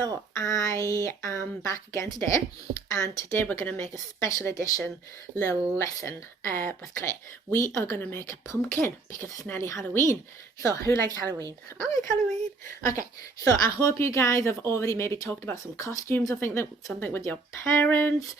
So I am back again today, and today we're going to make a special edition little lesson with Claire. We are going to make a pumpkin because it's nearly Halloween. So who likes Halloween? I like Halloween. Okay, so I hope you guys have already maybe talked about some costumes. I think that something with your parents.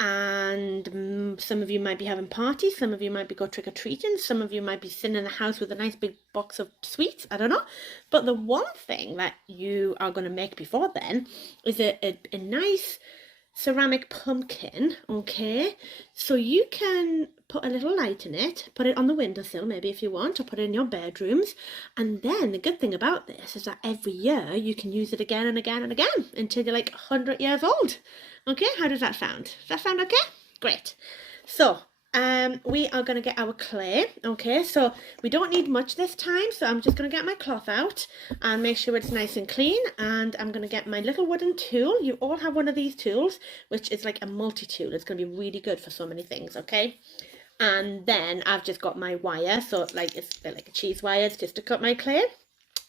And some of you might be having parties, some of you might be go trick-or-treating, some of you might be sitting in the house with a nice big box of sweets, I don't know. But the one thing that you are going to make before then is a nice ceramic pumpkin, okay? So you can put a little light in it, put it on the windowsill maybe if you want, or put it in your bedrooms. And then the good thing about this is that every year you can use it again and again and again until you're like 100 years old. Okay, how does that sound? Does that sound okay? Great. So, we are going to get our clay, okay? So, we don't need much this time, so I'm just going to get my cloth out and make sure it's nice and clean. And I'm going to get my little wooden tool. You all have one of these tools, which is like a multi-tool. It's going to be really good for so many things, okay? And then I've just got my wire, so like it's like a cheese wire, it's just to cut my clay.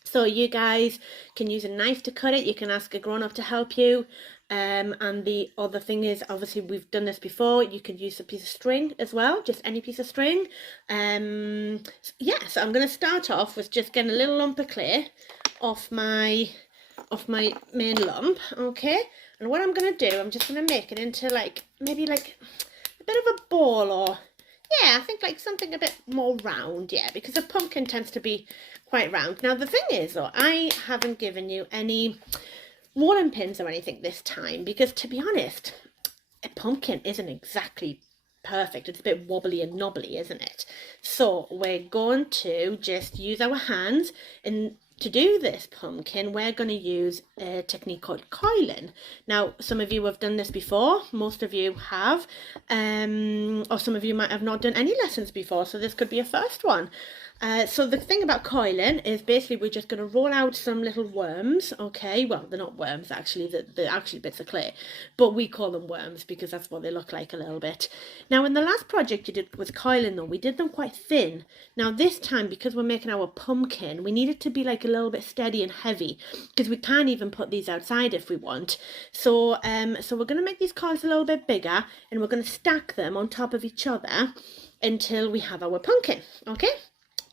So you guys can use a knife to cut it. You can ask a grown-up to help you. And the other thing is, obviously we've done this before, you could use a piece of string as well, just any piece of string. Yeah, so I'm going to start off with just getting a little lump of clay off my main lump, okay? And what I'm going to do, I'm just going to make it into like, maybe like a bit of a ball, or yeah, I think like something a bit more round, yeah, because a pumpkin tends to be quite round. Now the thing is though, I haven't given you any rolling pins or anything this time, because to be honest, a pumpkin isn't exactly perfect. It's a bit wobbly and knobbly, isn't it? So we're going to just use our hands, and to do this pumpkin we're going to use a technique called coiling. Now some of you have done this before, most of you have, or some of you might have not done any lessons before, so this could be a first one. So the thing about coiling is basically we're just going to roll out some little worms, okay? Well, they're not worms actually, they're actually bits of clay, but we call them worms because that's what they look like a little bit. Now in the last project you did with coiling though, we did them quite thin. Now this time, because we're making our pumpkin, we need it to be like a little bit steady and heavy, because we can even put these outside if we want. So so we're going to make these coils a little bit bigger, and we're going to stack them on top of each other until we have our pumpkin, okay?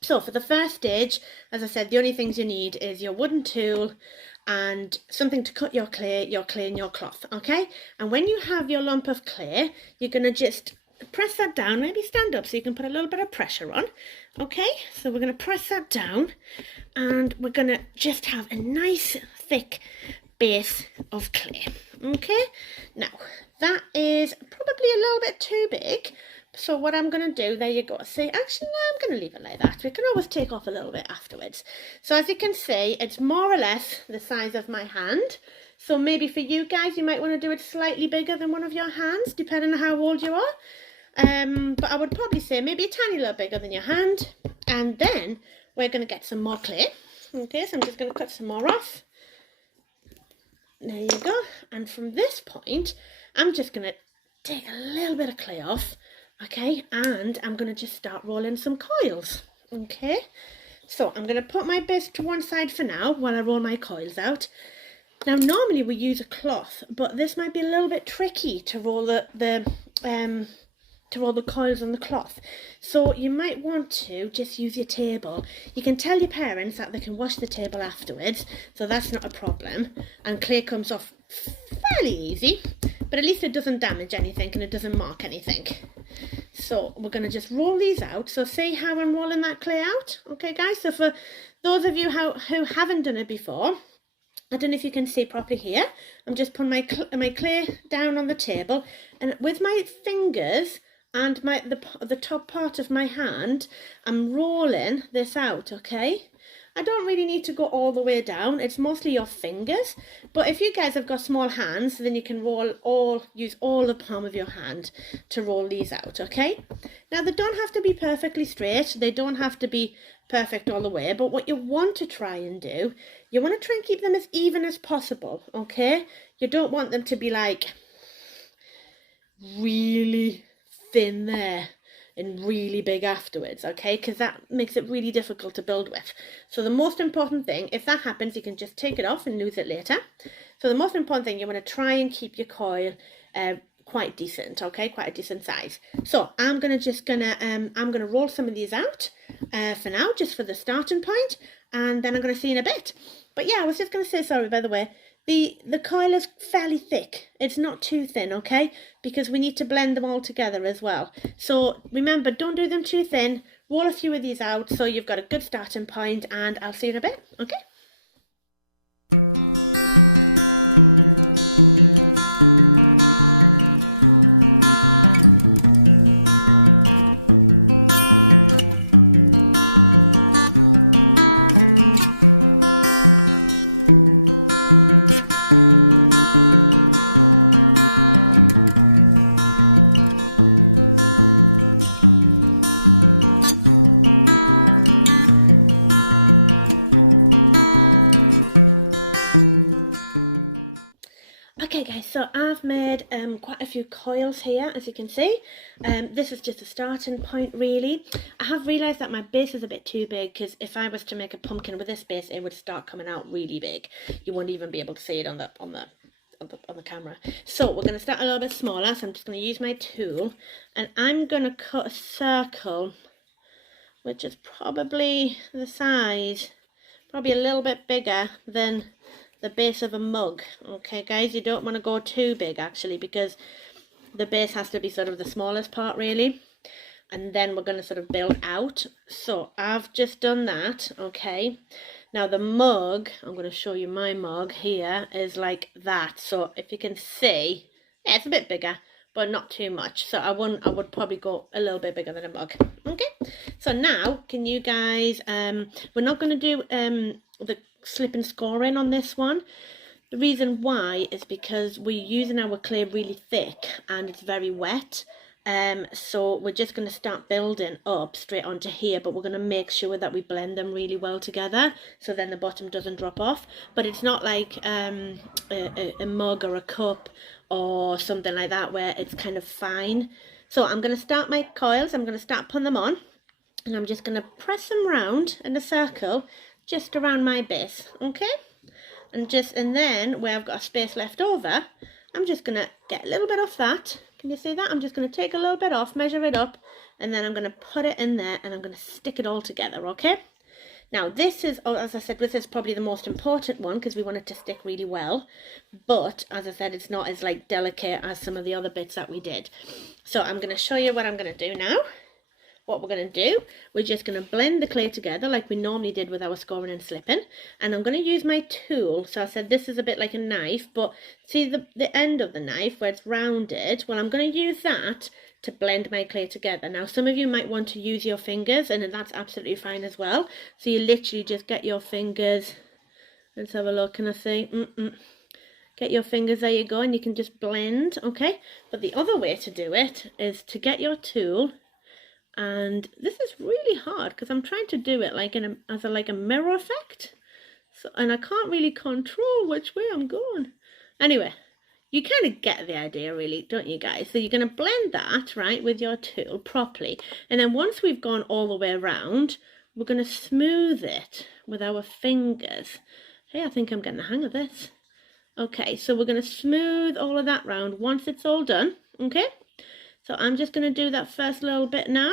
So for the first stage, as I said, the only things you need is your wooden tool and something to cut your clay and your cloth, okay? And when you have your lump of clay, you're going to just press that down, maybe stand up so you can put a little bit of pressure on, okay? So we're going to press that down, and we're going to just have a nice thick base of clay, okay? Now, that is probably a little bit too big. So what I'm going to do, there you go. See, actually, no, I'm going to leave it like that. We can always take off a little bit afterwards. So as you can see, it's more or less the size of my hand. So maybe for you guys, you might want to do it slightly bigger than one of your hands, depending on how old you are. But I would probably say maybe a tiny little bigger than your hand. And then we're going to get some more clay. Okay, so I'm just going to cut some more off. There you go. And from this point, I'm just going to take a little bit of clay off. Okay, and I'm going to just start rolling some coils, okay? So I'm going to put my bits to one side for now while I roll my coils out. Now normally we use a cloth, but this might be a little bit tricky to roll the coils on the cloth. So you might want to just use your table. You can tell your parents that they can wash the table afterwards, so that's not a problem. And clay comes off fairly easy, but at least it doesn't damage anything and it doesn't mark anything. So we're going to just roll these out. So see how I'm rolling that clay out? Okay, guys, so for those of you who haven't done it before, I don't know if you can see properly here, I'm just putting my clay down on the table, and with my fingers and the top part of my hand, I'm rolling this out, okay? I don't really need to go all the way down, it's mostly your fingers, but if you guys have got small hands, then you can use all the palm of your hand to roll these out, okay? Now they don't have to be perfectly straight, they don't have to be perfect all the way, but what you want to try and do, you want to try and keep them as even as possible, okay? You don't want them to be like really thin there and really big afterwards, okay? Because that makes it really difficult to build with. So the most important thing, if that happens, you can just take it off and lose it later. So the most important thing, you want to try and keep your coil quite decent, okay, quite a decent size. So I'm gonna roll some of these out for now, just for the starting point, and then I'm gonna see you in a bit. But yeah, I was just gonna say, sorry, by the way, the coil is fairly thick. It's not too thin, okay, because we need to blend them all together as well. So remember, don't do them too thin. Roll a few of these out so you've got a good starting point, and I'll see you in a bit, okay? Okay guys, so I've made quite a few coils here, as you can see. This is just a starting point really. I have realised that my base is a bit too big, because if I was to make a pumpkin with this base, it would start coming out really big. You wouldn't even be able to see it on the camera. So we're going to start a little bit smaller, so I'm just going to use my tool, and I'm going to cut a circle, which is probably the size, probably a little bit bigger than the base of a mug. Okay guys, you don't want to go too big actually, because the base has to be sort of the smallest part really, and then we're going to sort of build out. So I've just done that. Okay, now the mug, I'm going to show you my mug here, is like that. So if you can see, yeah, it's a bit bigger, but not too much. So I would probably go a little bit bigger than a mug. Okay, so now can you guys, we're not going to do the slip and scoring on this one. The reason why is because we're using our clay really thick and it's very wet, so we're just going to start building up straight onto here, but we're going to make sure that we blend them really well together so then the bottom doesn't drop off. But it's not like a mug or a cup or something like that where it's kind of fine. So I'm going to start my coils, I'm going to start putting them on, and I'm just going to press them round in a circle just around my base, okay? And then where I've got a space left over, I'm just going to get a little bit off that. Can you see that? I'm just going to take a little bit off, measure it up, and then I'm going to put it in there and I'm going to stick it all together, okay? Now this is, as I said, this is probably the most important one because we want it to stick really well. But as I said, it's not as like delicate as some of the other bits that we did. So I'm going to show you what I'm going to do now. What we're going to do, we're just going to blend the clay together like we normally did with our scoring and slipping, and I'm going to use my tool. So I said this is a bit like a knife, but see the end of the knife where it's rounded? Well, I'm going to use that to blend my clay together. Now some of you might want to use your fingers, and that's absolutely fine as well. So you literally just get your fingers, let's have a look, can I see? Get your fingers, there you go, and you can just blend, okay? But the other way to do it is to get your tool. And this is really hard because I'm trying to do it like as a mirror effect. So, and I can't really control which way I'm going. Anyway, you kind of get the idea really, don't you guys? So you're going to blend that, right, with your tool properly. And then once we've gone all the way around, we're going to smooth it with our fingers. Hey, I think I'm getting the hang of this. Okay, so we're going to smooth all of that round once it's all done, okay? So I'm just going to do that first little bit now,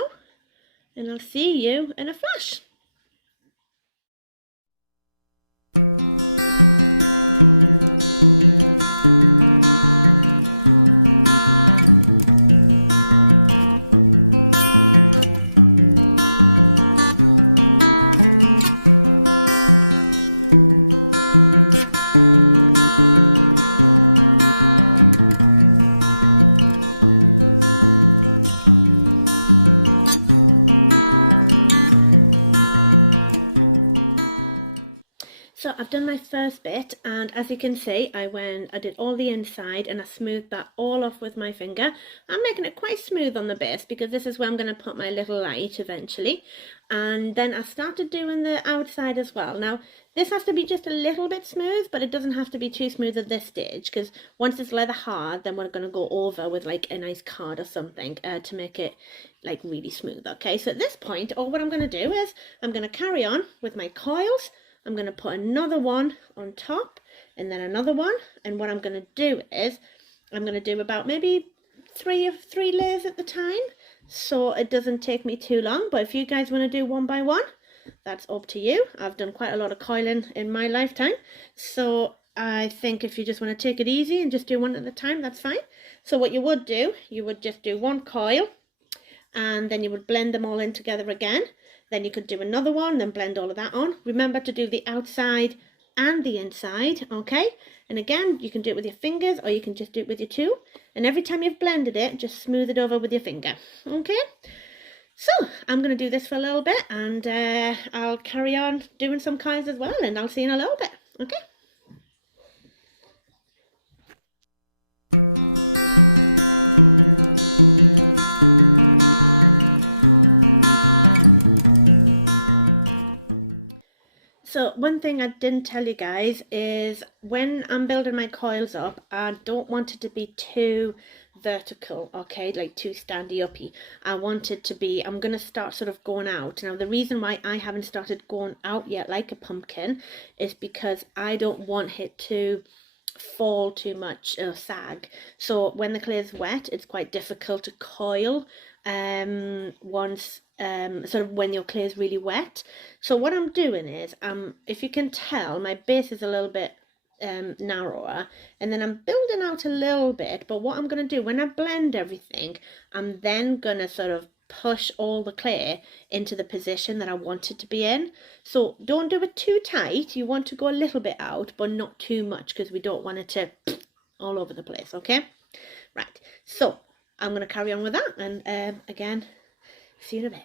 and I'll see you in a flash. So I've done my first bit, and as you can see, I did all the inside and I smoothed that all off with my finger. I'm making it quite smooth on the base because this is where I'm going to put my little light eventually. And then I started doing the outside as well. Now this has to be just a little bit smooth, but it doesn't have to be too smooth at this stage, because once it's leather hard, then we're going to go over with like a nice card or something to make it like really smooth. Okay, so at this point, all what I'm going to do is I'm going to carry on with my coils. I'm going to put another one on top, and then another one. And what I'm going to do is I'm going to do about maybe three layers at the time, so it doesn't take me too long. But if you guys want to do one by one, that's up to you. I've done quite a lot of coiling in my lifetime, so I think if you just want to take it easy and just do one at a time, that's fine. So what you would do, you would just do one coil, and then you would blend them all in together again. Then you could do another one, then blend all of that on. Remember to do the outside and the inside, okay? And again, you can do it with your fingers, or you can just do it with your tool. And every time you've blended it, just smooth it over with your finger, okay? So I'm going to do this for a little bit, and I'll carry on doing some coils as well, and I'll see you in a little bit, okay? So one thing I didn't tell you guys is when I'm building my coils up, I don't want it to be too vertical, okay, like too standy uppy. I want it to be, I'm going to start sort of going out. Now the reason why I haven't started going out yet like a pumpkin is because I don't want it to fall too much or sag. So when the clay is wet, it's quite difficult to coil once sort of when your clay is really wet. So what I'm doing is if you can tell, my base is a little bit narrower, and then I'm building out a little bit. But what I'm going to do when I blend everything, I'm then going to sort of push all the clay into the position that I want it to be in. So don't do it too tight. You want to go a little bit out, but not too much, because we don't want it to all over the place, okay? Right, so I'm going to carry on with that, and again, see you in a bit.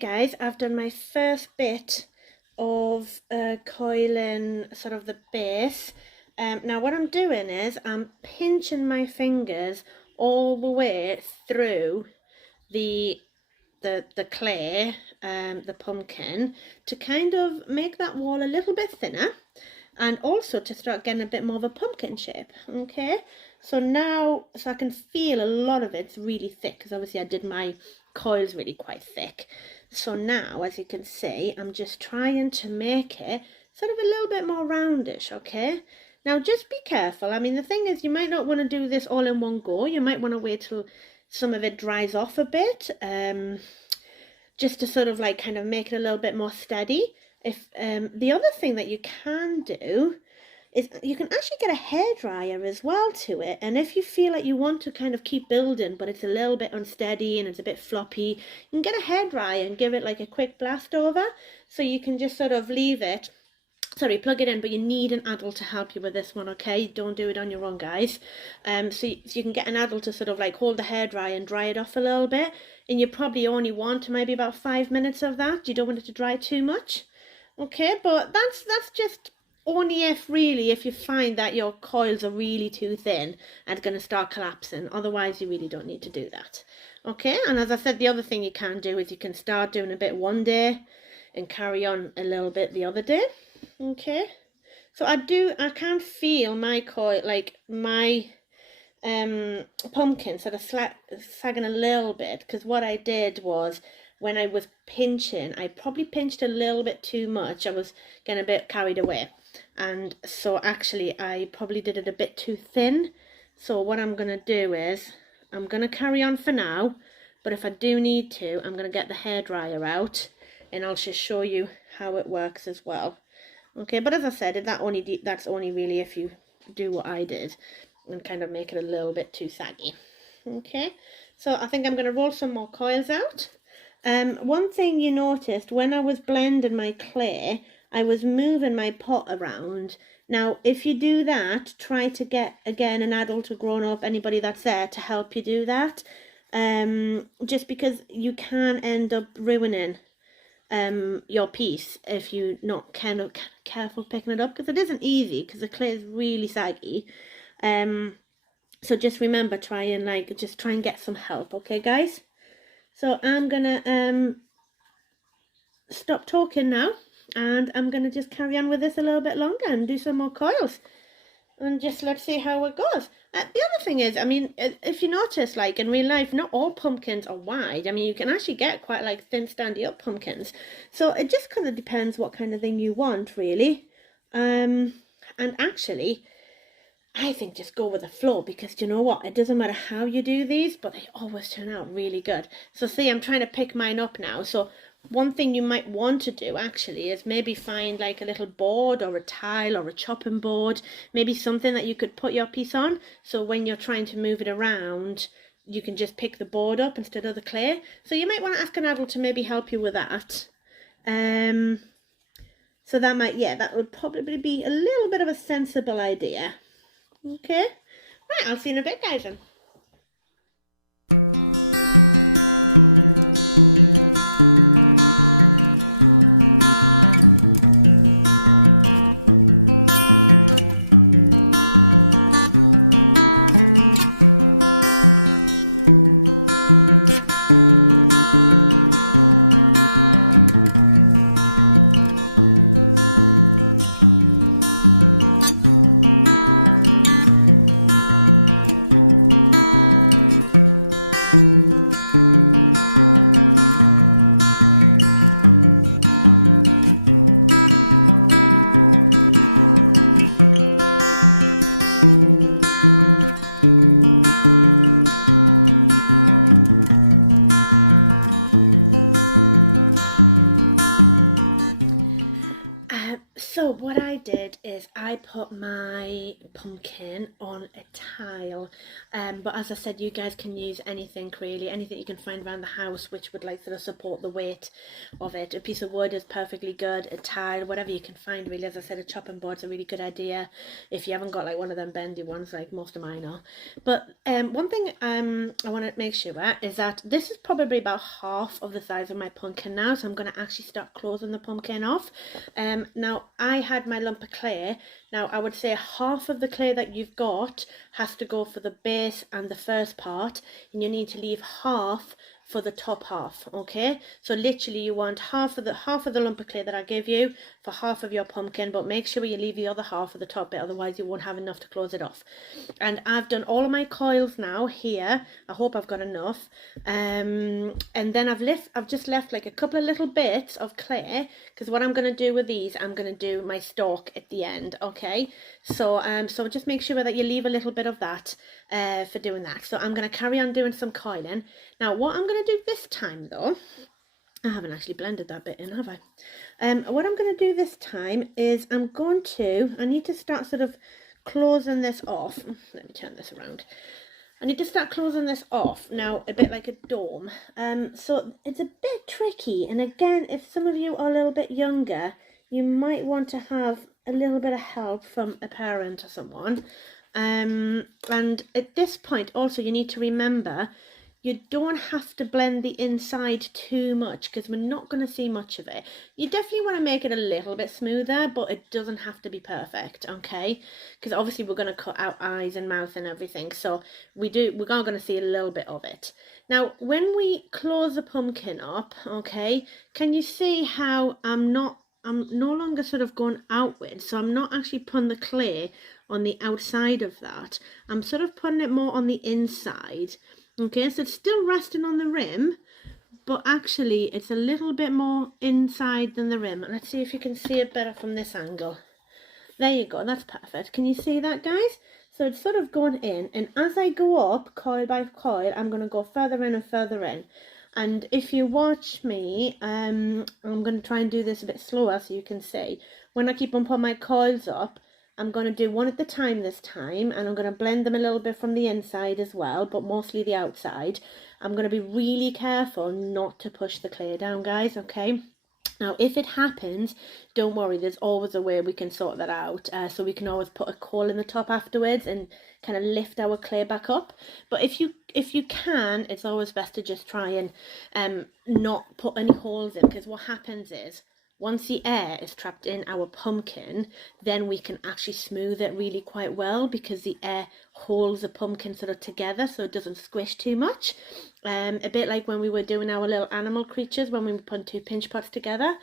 Guys, I've done my first bit of coiling sort of the base. Now what I'm doing is I'm pinching my fingers all the way through the clay, the pumpkin, to kind of make that wall a little bit thinner, and also to start getting a bit more of a pumpkin shape, okay? So now, so I can feel a lot of it's really thick, because obviously I did my coils really quite thick. So now, as you can see, I'm just trying to make it sort of a little bit more roundish, okay? Now just be careful. I mean, the thing is, you might not want to do this all in one go. You might want to wait till some of it dries off a bit, just to sort of like kind of make it a little bit more steady. If the other thing that you can do is you can actually get a hairdryer as well to it, and if you feel like you want to kind of keep building but it's a little bit unsteady and it's a bit floppy, you can get a hairdryer and give it like a quick blast over. So you can just sort of leave it, plug it in, but you need an adult to help you with this one, okay? Don't do it on your own, guys. So you can get an adult to sort of like hold the hairdryer and dry it off a little bit, and you probably only want maybe about 5 minutes of that. You don't want it to dry too much, okay? But that's just only if you find that your coils are really too thin and going to start collapsing. Otherwise, you really don't need to do that, okay? And as I said, the other thing you can do is you can start doing a bit one day and carry on a little bit the other day, okay? So I can feel my coil, like my pumpkin sort of sagging a little bit, because what I did was, when I was pinching, I probably pinched a little bit too much. I was getting a bit carried away, and so actually I probably did it a bit too thin. So what I'm going to do is I'm going to carry on for now, but if I do need to, I'm going to get the hairdryer out and I'll just show you how it works as well, okay? But as I said, that's only really if you do what I did and kind of make it a little bit too saggy, okay? So I think I'm going to roll some more coils out. One thing you noticed when I was blending my clay, I was moving my pot around. Now, if you do that, try to get, again, an adult or grown up, anybody that's there to help you do that. Just because you can end up ruining your piece if you're not kind of careful picking it up, because it isn't easy because the clay is really saggy. So just remember, try and get some help, okay guys? So I'm gonna stop talking now, and I'm gonna just carry on with this a little bit longer and do some more coils, and just let's see how it goes. The other thing is, I mean, if you notice, like in real life, not all pumpkins are wide. I mean, you can actually get quite like thin, standy up pumpkins. So it just kind of depends what kind of thing you want, really. And actually, I think just go with the flow, because you know what? It doesn't matter how you do these, but they always turn out really good. So see, I'm trying to pick mine up now. So one thing you might want to do actually is maybe find like a little board or a tile or a chopping board, maybe something that you could put your piece on. So when you're trying to move it around, you can just pick the board up instead of the clay. So you might want to ask an adult to maybe help you with that. So that might, yeah, that would probably be a little bit of a sensible idea. Okay, right, I'll see you in a bit, guys. Then. So what I did is I put my pumpkin on a tile, but as I said, you guys can use anything really, anything you can find around the house which would like sort of support the weight of it. A piece of wood is perfectly good, a tile, whatever you can find really. As I said, a chopping board's a really good idea if you haven't got like one of them bendy ones like most of mine are. But one thing I want to make sure is that this is probably about half of the size of my pumpkin now, so I'm going to actually start closing the pumpkin off. Now I had my lump of clay. Now I would say half of the clay that you've got has to go for the base and the first part, and you need to leave half for the top half. Okay, so literally you want half of the lump of clay that I gave you for half of your pumpkin, but make sure you leave the other half for the top bit, otherwise you won't have enough to close it off. And I've done all of my coils now here. I hope I've got enough. And then I've just left like a couple of little bits of clay, because what I'm going to do with these, I'm going to do my stalk at the end. Okay, so so just make sure that you leave a little bit of that for doing that. So I'm going to carry on doing some coiling. Now what I'm going to do this time though, I haven't actually blended that bit in, have I? What I'm going to do this time is I need to start sort of closing this off. Let me turn this around. I need to start closing this off now, a bit like a dome. So it's a bit tricky, and again, if some of you are a little bit younger, you might want to have a little bit of help from a parent or someone. And at this point also you need to remember you don't have to blend the inside too much, because we're not going to see much of it. You definitely want to make it a little bit smoother, but it doesn't have to be perfect, okay? Because obviously we're going to cut out eyes and mouth and everything, so we're going to see a little bit of it. Now when we close the pumpkin up, okay, can you see how I'm no longer sort of going outwards, so I'm not actually putting the clay on the outside of that. I'm sort of putting it more on the inside. Okay, so it's still resting on the rim, but actually it's a little bit more inside than the rim. Let's see if you can see it better from this angle. There you go, that's perfect. Can you see that, guys? So it's sort of going in, and as I go up coil by coil, I'm going to go further in and further in. And if you watch me, I'm going to try and do this a bit slower so you can see. When I keep on putting my coils up, I'm going to do one at a time this time, and I'm going to blend them a little bit from the inside as well, but mostly the outside. I'm going to be really careful not to push the clay down, guys, okay? Now, if it happens, don't worry, there's always a way we can sort that out. So we can always put a coal in the top afterwards and kind of lift our clay back up. But if you can, it's always best to just try and not put any holes in, because what happens is, once the air is trapped in our pumpkin, then we can actually smooth it really quite well, because the air holds the pumpkin sort of together so it doesn't squish too much. A bit like when we were doing our little animal creatures, when we were putting 2 pinch pots together.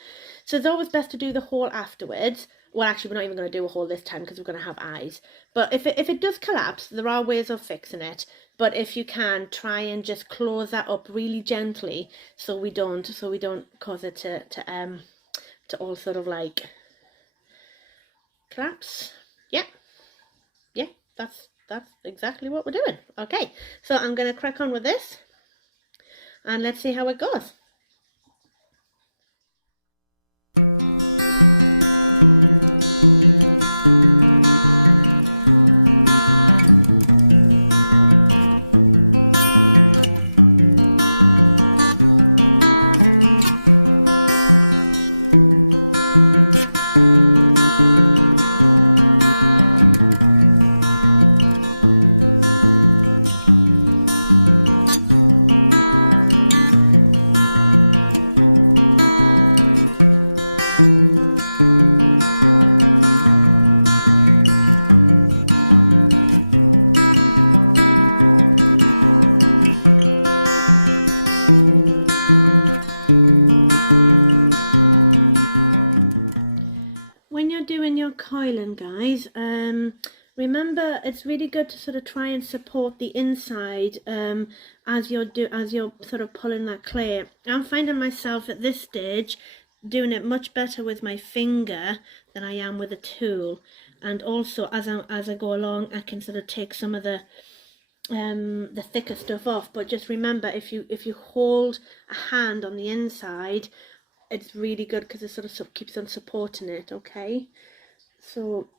So it's always best to do the hole afterwards. Well, actually, we're not even going to do a hole this time because we're going to have eyes. But if it does collapse, there are ways of fixing it. But if you can, try and just close that up really gently so we don't cause it to all sort of like collapse. Yeah, that's exactly what we're doing. Okay, so I'm going to crack on with this and let's see how it goes. When you're doing your coiling, guys, remember it's really good to sort of try and support the inside as you're sort of pulling that clay. I'm finding myself at this stage doing it much better with my finger than I am with a tool, and also as I go along I can sort of take some of the thicker stuff off. But just remember, if you hold a hand on the inside, it's really good because it sort of keeps on supporting it. Okay, so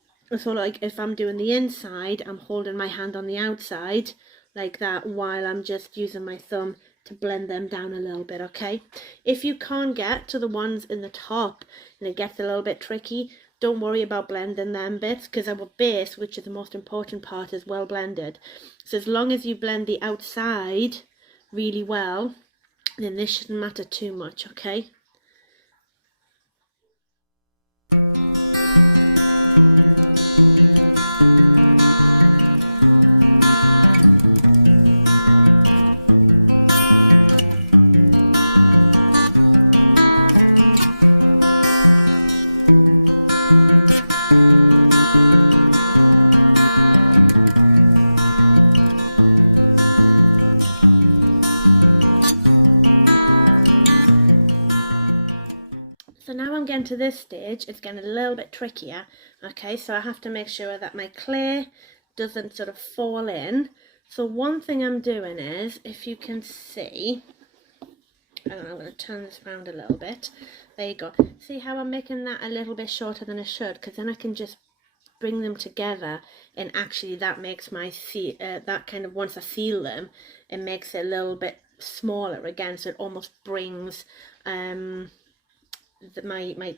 like if I'm doing the inside, I'm holding my hand on the outside like that while I'm just using my thumb to blend them down a little bit. Okay, if you can't get to the ones in the top and it gets a little bit tricky, don't worry about blending them bits, because our base, which is the most important part, is well blended. So as long as you blend the outside really well, then this shouldn't matter too much. Okay. To this stage, it's getting a little bit trickier. Okay, so I have to make sure that my clay doesn't sort of fall in. So one thing I'm doing is, if you can see, and I'm going to turn this around a little bit. There you go. See how I'm making that a little bit shorter than I should, because then I can just bring them together, and actually that makes my that kind of, once I seal them, it makes it a little bit smaller again, so it almost brings my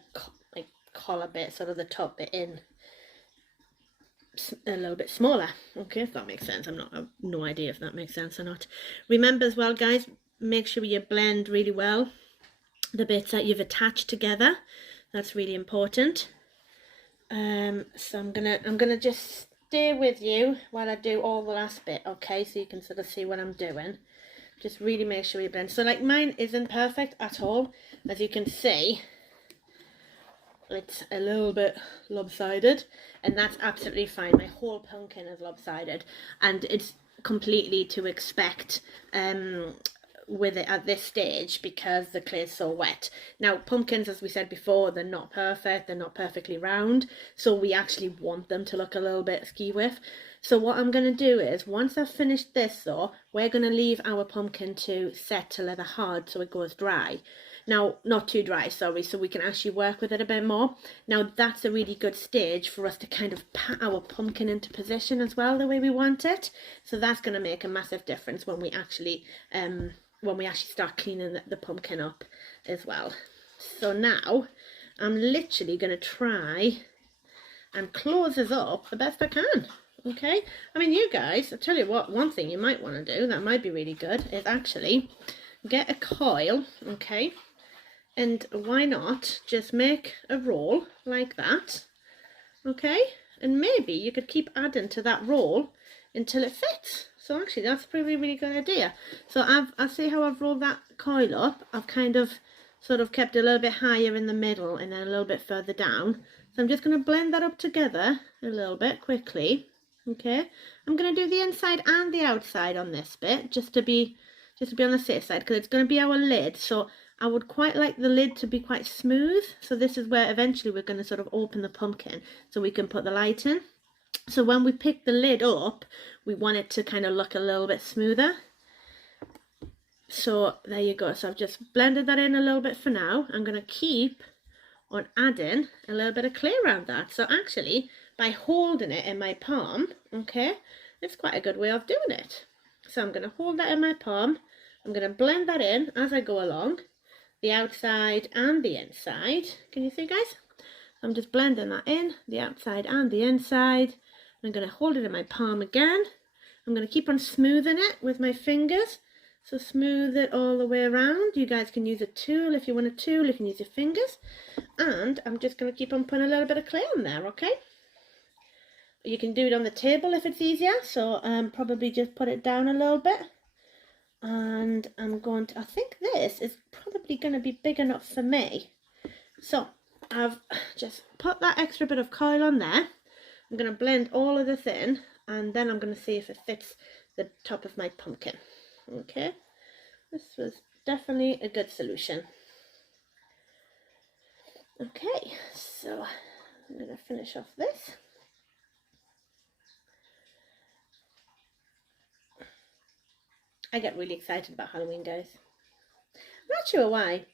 collar bit, sort of the top bit, in a little bit smaller. Okay, if that makes sense. I've no idea if that makes sense or not. Remember as well, guys, make sure you blend really well the bits that you've attached together. That's really important. So I'm gonna just stay with you while I do all the last bit. Okay, so you can sort of see what I'm doing. Just really make sure you blend. So like, mine isn't perfect at all, as you can see. It's a little bit lopsided, and that's absolutely fine. My whole pumpkin is lopsided, and it's completely to expect with it at this stage, because the clay is so wet. Now, pumpkins, as we said before, they're not perfect, they're not perfectly round, so we actually want them to look a little bit ski-whiff. So what I'm going to do is, once I've finished this though, we're going to leave our pumpkin to set to leather hard so it goes dry. Now, not too dry, sorry, so we can actually work with it a bit more. Now, that's a really good stage for us to kind of pat our pumpkin into position as well, the way we want it. So that's going to make a massive difference when we actually start cleaning the pumpkin up as well. So now I'm literally going to try and close this up the best I can. Okay, I mean, you guys, I'll tell you what, one thing you might want to do that might be really good is actually get a coil, okay, and why not just make a roll like that, okay, and maybe you could keep adding to that roll until it fits. So actually that's a pretty really good idea. So I see how I've rolled that coil up. I've kind of sort of kept it a little bit higher in the middle and then a little bit further down. So I'm just going to blend that up together a little bit quickly. Okay, I'm going to do the inside and the outside on this bit just to be on the safe side, because it's going to be our lid. So I would quite like the lid to be quite smooth. So this is where eventually we're going to sort of open the pumpkin so we can put the light in. So when we pick the lid up, we want it to kind of look a little bit smoother. So there you go. So I've just blended that in a little bit for now. I'm going to keep on adding a little bit of clay around that. So actually, by holding it in my palm, okay, it's quite a good way of doing it. So I'm going to hold that in my palm. I'm going to blend that in as I go along, the outside and the inside. Can you see, guys? I'm just blending that in, the outside and the inside. I'm going to hold it in my palm again. I'm going to keep on smoothing it with my fingers. So smooth it all the way around. You guys can use a tool. If you want a tool, you can use your fingers. And I'm just going to keep on putting a little bit of clay on there, okay? You can do it on the table if it's easier. So probably just put it down a little bit. And I'm going to, I think this is probably going to be big enough for me. So I've just put that extra bit of coil on there. I'm going to blend all of this in, and then I'm going to see if it fits the top of my pumpkin. Okay, this was definitely a good solution. Okay, so I'm going to finish off this. I get really excited about Halloween, guys. I'm not sure why.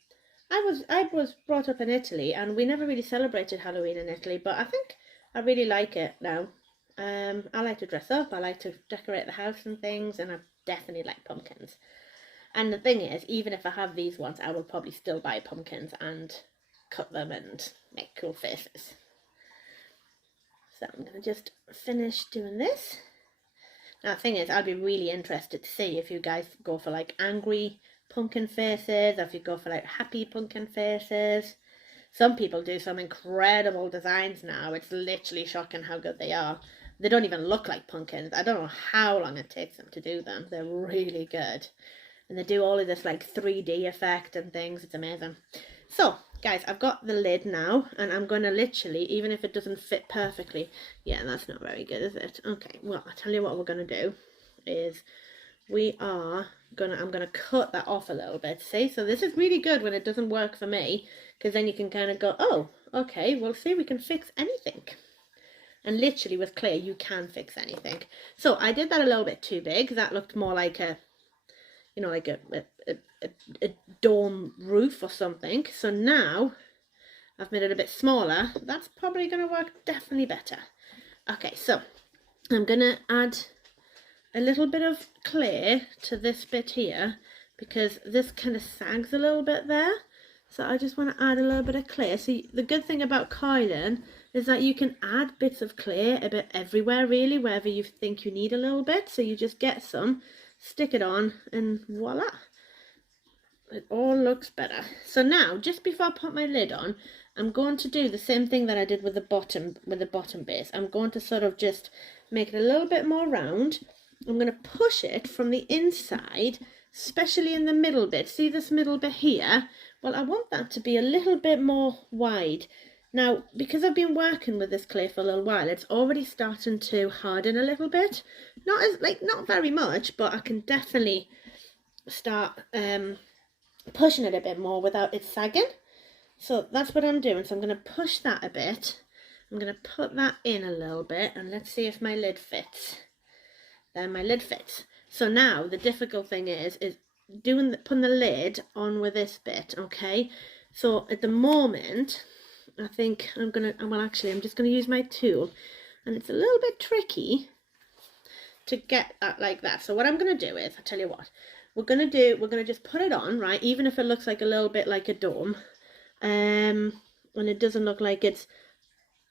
I was brought up in Italy, and we never really celebrated Halloween in Italy, but I think I really like it now. I like to dress up, I like to decorate the house and things, and I definitely like pumpkins. And the thing is, even if I have these ones, I will probably still buy pumpkins and cut them and make cool faces. So I'm going to just finish doing this. Now the thing is, I'd be really interested to see if you guys go for like angry pumpkin faces, or if you go for like happy pumpkin faces. Some people do some incredible designs now. It's literally shocking how good they are. They don't even look like pumpkins. I don't know how long it takes them to do them. They're really good. And they do all of this like 3D effect and things. It's amazing. So, guys, I've got the lid now, and I'm going to literally, even if it doesn't fit perfectly, yeah, that's not very good, is it? Okay, well, I'll tell you what we're going to do is I'm going to cut that off a little bit. See, so this is really good when it doesn't work for me, because then you can kind of go, oh, okay, well, see, we can fix anything. And literally with clay, you can fix anything. So I did that a little bit too big. That looked more like a, you know, like a dome roof or something. So now I've made it a bit smaller. That's probably going to work definitely better. Okay, so I'm going to add a little bit of clay to this bit here, because this kind of sags a little bit there. So I just want to add a little bit of clay. So the good thing about coiling is that you can add bits of clay a bit everywhere, really, wherever you think you need a little bit. So you just get some, stick it on, and voila. It all looks better. So now, just before I put my lid on, I'm going to do the same thing that I did with the bottom base. I'm going to sort of just make it a little bit more round. I'm going to push it from the inside, especially in the middle bit. See this middle bit here? Well, I want that to be a little bit more wide. Now, because I've been working with this clay for a little while, it's already starting to harden a little bit. Not very much, but I can definitely start pushing it a bit more without it sagging. So that's what I'm doing. So I'm going to push that a bit. I'm going to put that in a little bit, and let's see if my lid fits. There, my lid fits. So now the difficult thing is putting the lid on with this bit, okay? So at the moment, I think I'm just gonna use my tool, and it's a little bit tricky to get that like that. So what I'm gonna do is, I'll tell you what, we're gonna just put it on, right? Even if it looks like a little bit like a dome, when it doesn't look like it's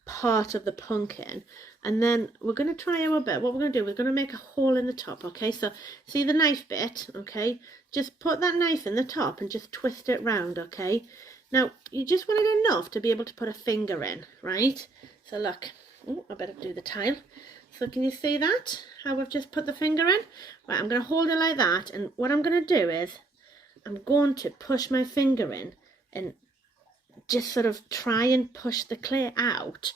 part of the pumpkin. And then we're going to try our bit. What we're going to do, we're going to make a hole in the top, okay? So see the knife bit, okay? Just put that knife in the top and just twist it round, okay? Now, you just want it enough to be able to put a finger in, right? So look, oh, I better do the tile. So can you see that? How I've just put the finger in? Right, I'm going to hold it like that. And what I'm going to do is, I'm going to push my finger in and just sort of try and push the clay out.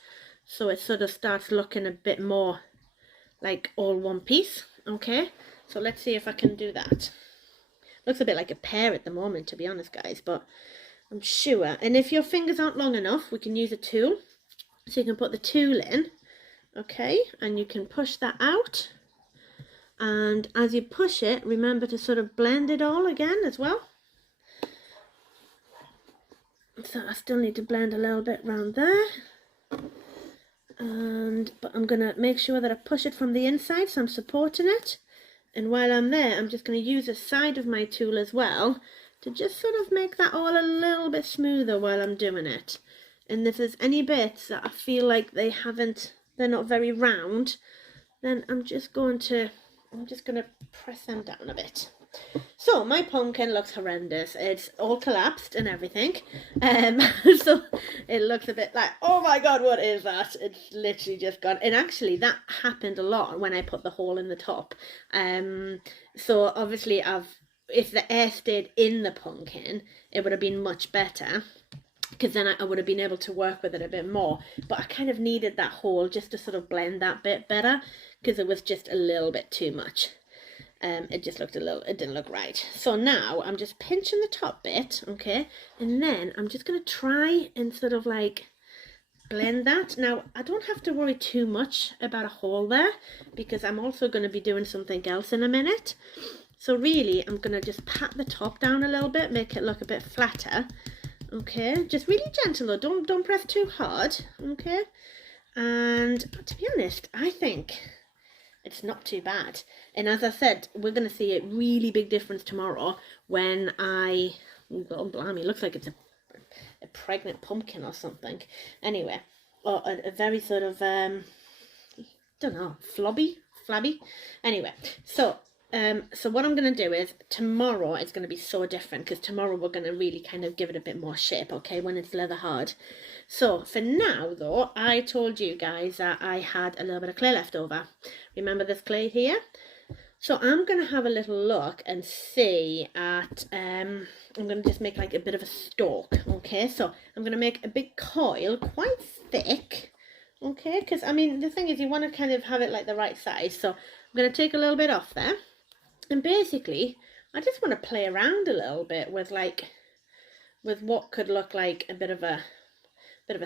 So it sort of starts looking a bit more like all one piece, okay? So let's see if I can do that. Looks a bit like a pear at the moment, to be honest, guys, but I'm sure. And if your fingers aren't long enough, we can use a tool. So you can put the tool in, okay? And you can push that out. And as you push it, remember to sort of blend it all again as well. So I still need to blend a little bit around there. But I'm going to make sure that I push it from the inside, so I'm supporting it. And while I'm there, I'm just going to use the side of my tool as well to just sort of make that all a little bit smoother while I'm doing it. And if there's any bits that I feel like they're not very round, then I'm just going to press them down a bit. So my pumpkin looks horrendous. It's all collapsed and everything. So it looks a bit like, oh my god, what is that? It's literally just gone. And actually that happened a lot when I put the hole in the top. So obviously if the air stayed in the pumpkin, it would have been much better, because then I would have been able to work with it a bit more. But I kind of needed that hole just to sort of blend that bit better, because it was just a little bit too much. It just looked it didn't look right. So now I'm just pinching the top bit, okay? And then I'm just going to try and sort of like blend that. Now, I don't have to worry too much about a hole there, because I'm also going to be doing something else in a minute. So really, I'm going to just pat the top down a little bit, make it look a bit flatter. Okay, just really gentle though, don't press too hard, okay? And to be honest, I think it's not too bad. And as I said, we're going to see a really big difference tomorrow when oh blimey, it looks like it's a pregnant pumpkin or something. Anyway, or a very sort of, don't know, flabby. Anyway, so what I'm going to do is, tomorrow it's going to be so different, because tomorrow we're going to really kind of give it a bit more shape, okay, when it's leather hard. So for now though, I told you guys that I had a little bit of clay left over. Remember this clay here? So I'm going to have a little look and see at, I'm going to just make like a bit of a stalk, okay? So I'm going to make a big coil, quite thick, okay? Because, I mean, the thing is, you want to kind of have it like the right size. So I'm going to take a little bit off there. And basically, I just want to play around a little bit with what could look like a bit of a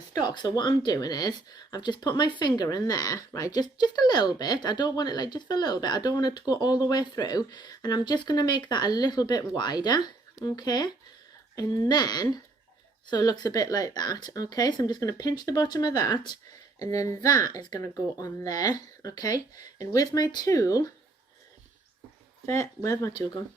stalk. So what I'm doing is, I've just put my finger in there, right, just a little bit. I don't want it like just a little bit. I don't want it to go all the way through, and I'm just going to make that a little bit wider, okay? And then, so it looks a bit like that, okay? So I'm just going to pinch the bottom of that, and then that is going to go on there, okay? And with my tool, where's my tool gone?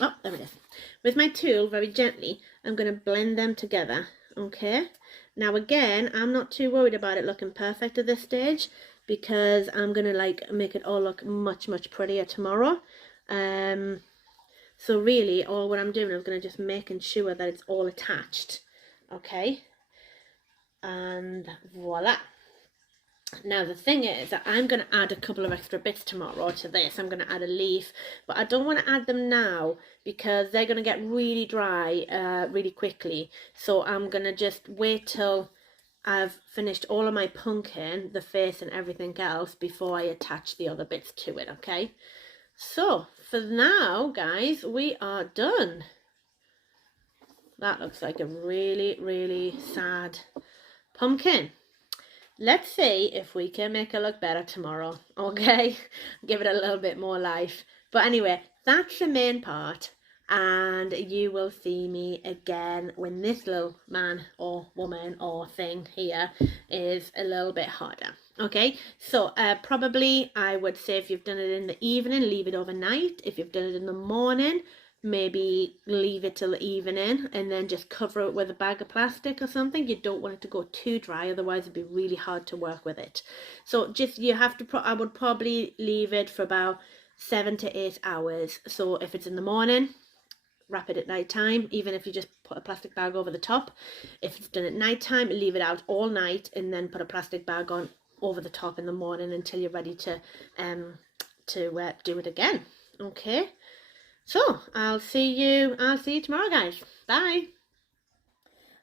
Oh, there it is. With my tool, very gently, I'm going to blend them together, okay? Now again, I'm not too worried about it looking perfect at this stage, because I'm going to like make it all look much prettier tomorrow. So really, all what I'm doing, I'm going to just making sure that it's all attached, okay? And voila. Now the thing is that I'm going to add a couple of extra bits tomorrow to this. I'm going to add a leaf, but I don't want to add them now, because they're going to get really dry really quickly. So I'm going to just wait till I've finished all of my pumpkin, the face and everything else, before I attach the other bits to it, okay? So for now, guys, we are done. That looks like a really sad pumpkin. Let's see if we can make it look better tomorrow, okay? Give it a little bit more life. But anyway, that's the main part, and you will see me again when this little man or woman or thing here is a little bit harder, okay? So probably I would say, if you've done it in the evening, leave it overnight. If you've done it in the morning, maybe leave it till the evening and then just cover it with a bag of plastic or something. You don't want it to go too dry, otherwise it'd be really hard to work with it. So just, you have to I would probably leave it for about 7 to 8 hours. So if it's in the morning, wrap it at night time, even if you just put a plastic bag over the top. If it's done at night time, leave it out all night and then put a plastic bag on over the top in the morning until you're ready to do it again. Okay, so I'll see you tomorrow, guys. Bye.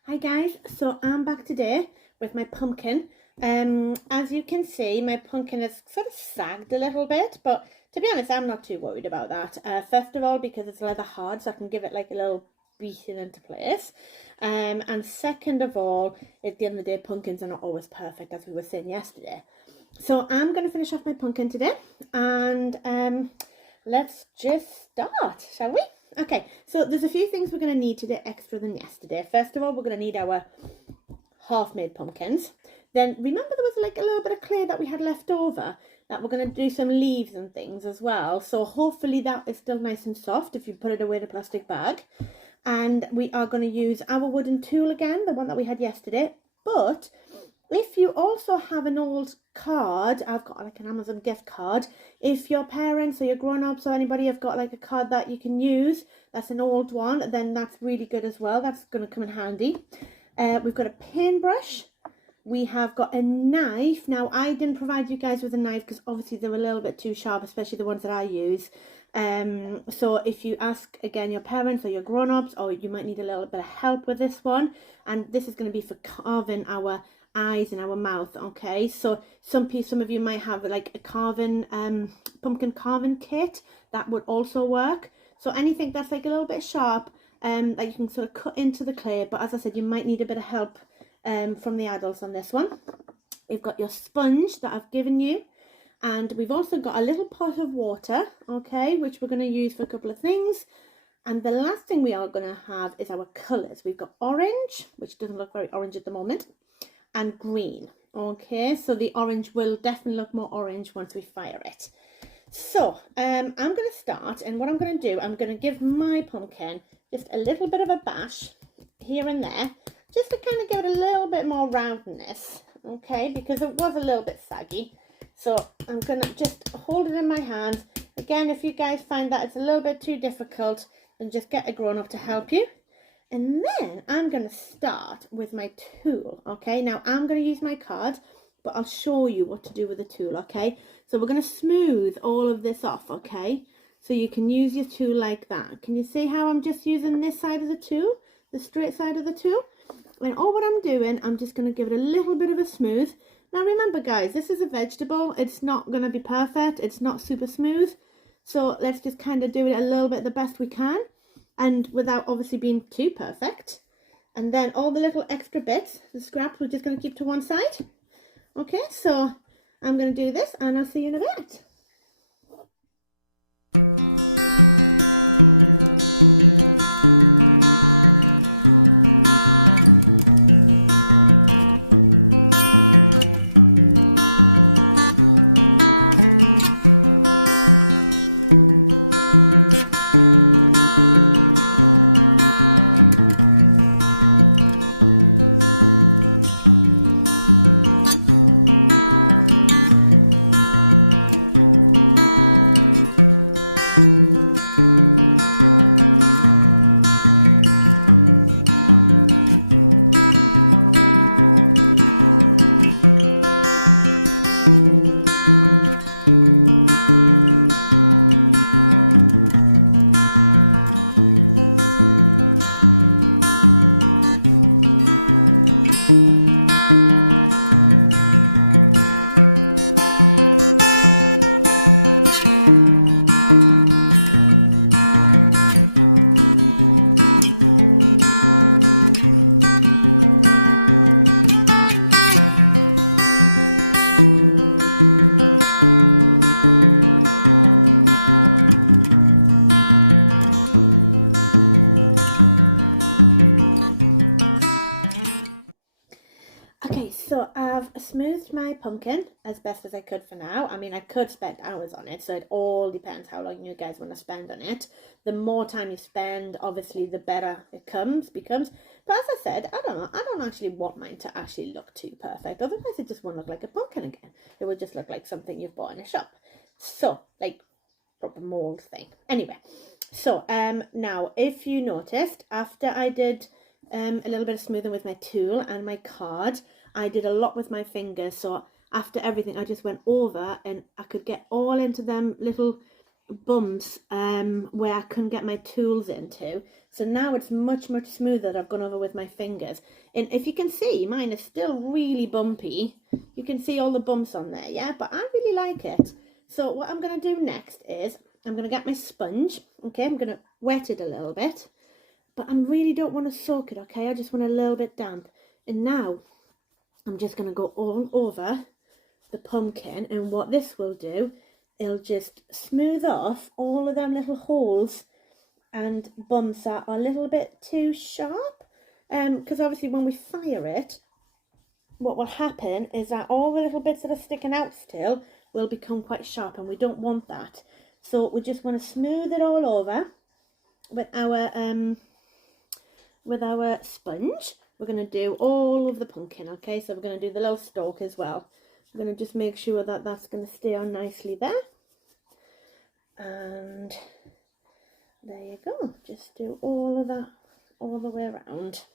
Hi guys, so I'm back today with my pumpkin. As you can see, my pumpkin has sort of sagged a little bit, but to be honest, I'm not too worried about that. First of all, because it's leather hard, so I can give it like a little beating into place. And second of all, at the end of the day, pumpkins are not always perfect, as we were saying yesterday. So I'm going to finish off my pumpkin today, and let's just start, shall we? Okay, so there's a few things we're going to need today extra than yesterday. First of all, we're going to need our half-made pumpkins. Then remember there was like a little bit of clay that we had left over that we're going to do some leaves and things as well. So hopefully that is still nice and soft if you put it away in a plastic bag. And we are going to use our wooden tool again, the one that we had yesterday. But if you also have an old card, I've got like an Amazon gift card. If your parents or your grown-ups or anybody have got like a card that you can use, that's an old one, then that's really good as well. That's going to come in handy. We've got a paintbrush. We have got a knife. Now, I didn't provide you guys with a knife because obviously they were a little bit too sharp, especially the ones that I use. So if you ask, again, your parents or your grown-ups, or you might need a little bit of help with this one. And this is going to be for carving our eyes and our mouth, okay? So some of you might have like a carving, pumpkin carving kit. That would also work. So anything that's like a little bit sharp, that you can sort of cut into the clay. But as I said, you might need a bit of help from the adults on this one. We've got your sponge that I've given you, and we've also got a little pot of water, okay, which we're going to use for a couple of things. And the last thing we are going to have is our colours. We've got orange, which doesn't look very orange at the moment, and green. Okay, so the orange will definitely look more orange once we fire it. So I'm going to start, and what I'm going to do, I'm going to give my pumpkin just a little bit of a bash here and there, just to kind of give it a little bit more roundness, okay, because it was a little bit saggy. So I'm going to just hold it in my hands. Again, if you guys find that it's a little bit too difficult, then just get a grown-up to help you. And then I'm going to start with my tool, okay. Now I'm going to use my card, but I'll show you what to do with the tool, okay. So we're going to smooth all of this off, okay. So you can use your tool like that. Can you see how I'm just using this side of the tool, the straight side of the tool? And all what I'm doing, I'm just going to give it a little bit of a smooth. Now remember guys, this is a vegetable. It's not going to be perfect. It's not super smooth. So let's just kind of do it a little bit the best we can, and without obviously being too perfect. And then all the little extra bits, the scraps, we're just going to keep to one side. Okay, so I'm going to do this and I'll see you in a bit. pumpkin as best as I could for now. I mean, I could spend hours on it, so it all depends how long you guys want to spend on it. The more time you spend, obviously, the better it becomes. But as I said, I don't know, I don't actually want mine to actually look too perfect. Otherwise, it just won't look like a pumpkin again. It would just look like something you've bought in a shop. So, like, proper mold thing. Anyway, so now, if you noticed, after I did a little bit of smoothing with my tool and my card, I did a lot with my fingers. So after everything, I just went over and I could get all into them little bumps where I couldn't get my tools into. So now it's much smoother that I've gone over with my fingers. And if you can see, mine is still really bumpy. You can see all the bumps on there, yeah? But I really like it. So what I'm going to do next is I'm going to get my sponge. Okay, I'm going to wet it a little bit. But I really don't want to soak it, okay? I just want it a little bit damp. And now I'm just going to go all over the pumpkin. And what this will do, it'll just smooth off all of them little holes and bumps that are a little bit too sharp. Because obviously when we fire it, what will happen is that all the little bits that are sticking out still will become quite sharp, and we don't want that. So we just want to smooth it all over with our sponge. We're going to do all of the pumpkin, okay? So we're going to do the little stalk as well. I'm going to just make sure that that's going to stay on nicely there. And there you go. Just do all of that all the way around.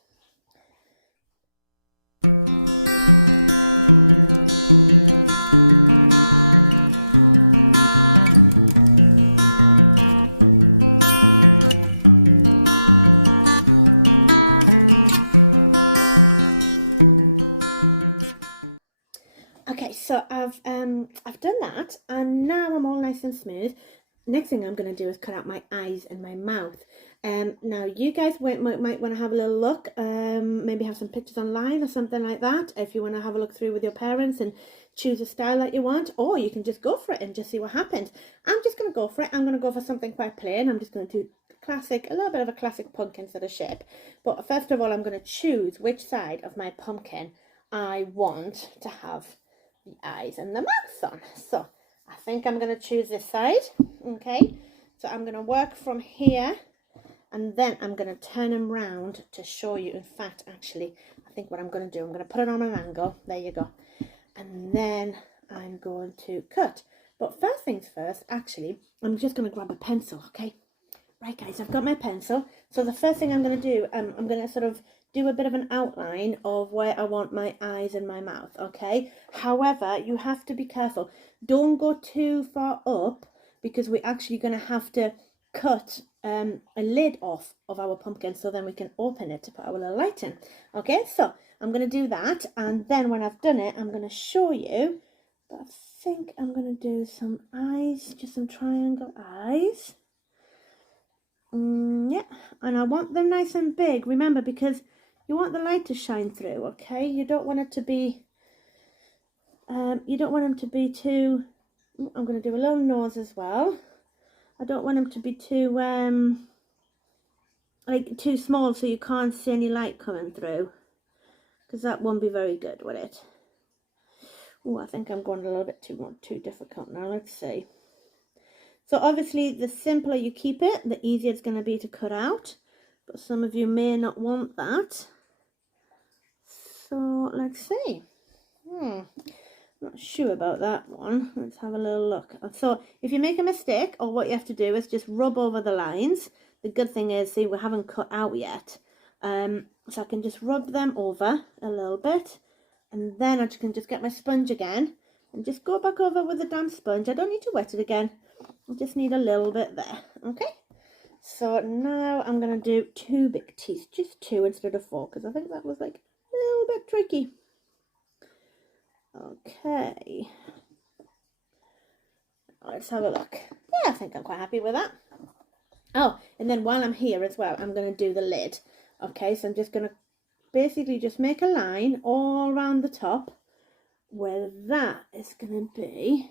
Okay, so I've done that, and now I'm all nice and smooth. Next thing I'm going to do is cut out my eyes and my mouth. Now you guys might want to have a little look, maybe have some pictures online or something like that, if you want to have a look through with your parents and choose a style that you want, or you can just go for it and just see what happens. I'm just going to go for it. I'm going to go for something quite plain. I'm just going to do classic, a little bit of a classic pumpkin sort of shape. But first of all, I'm going to choose which side of my pumpkin I want to have the eyes and the mouth on. So I think I'm going to choose this side. Okay, so I'm going to work from here, and then I'm going to turn them round to show you. In fact, actually, I think what I'm going to do, I'm going to put it on an angle. There you go. And then I'm going to cut. But first things first, actually, I'm just going to grab a pencil, okay? Right, guys, I've got my pencil. So the first thing I'm going to do, I'm going to sort of do a bit of an outline of where I want my eyes and my mouth, okay? However, you have to be careful. Don't go too far up, because we're actually going to have to cut a lid off of our pumpkin, so then we can open it to put our little light in. Okay, so I'm going to do that, and then when I've done it, I'm going to show you. But I think I'm going to do some eyes, just some triangle eyes. Yeah, and I want them nice and big, remember, because you want the light to shine through, okay? You don't want it to be, you don't want them to be too, I'm going to do a little nose as well. I don't want them to be too, like too small so you can't see any light coming through, because that won't be very good, will it? Oh, I think I'm going a little bit too difficult now. Let's see. So obviously, the simpler you keep it, the easier it's going to be to cut out. But some of you may not want that. So let's see. Not sure about that one. Let's have a little look. So if you make a mistake, or what you have to do is just rub over the lines. The good thing is, see, we haven't cut out yet. So I can just rub them over a little bit. And then I can just get my sponge again and just go back over with the damp sponge. I don't need to wet it again. I just need a little bit there. Okay. So now I'm going to do 2 big teeth. Just 2 instead of 4, because I think that was like a little bit tricky. Okay. Let's have a look. Yeah, I think I'm quite happy with that. Oh, and then while I'm here as well, I'm going to do the lid. Okay, so I'm just going to basically just make a line all around the top where that is going to be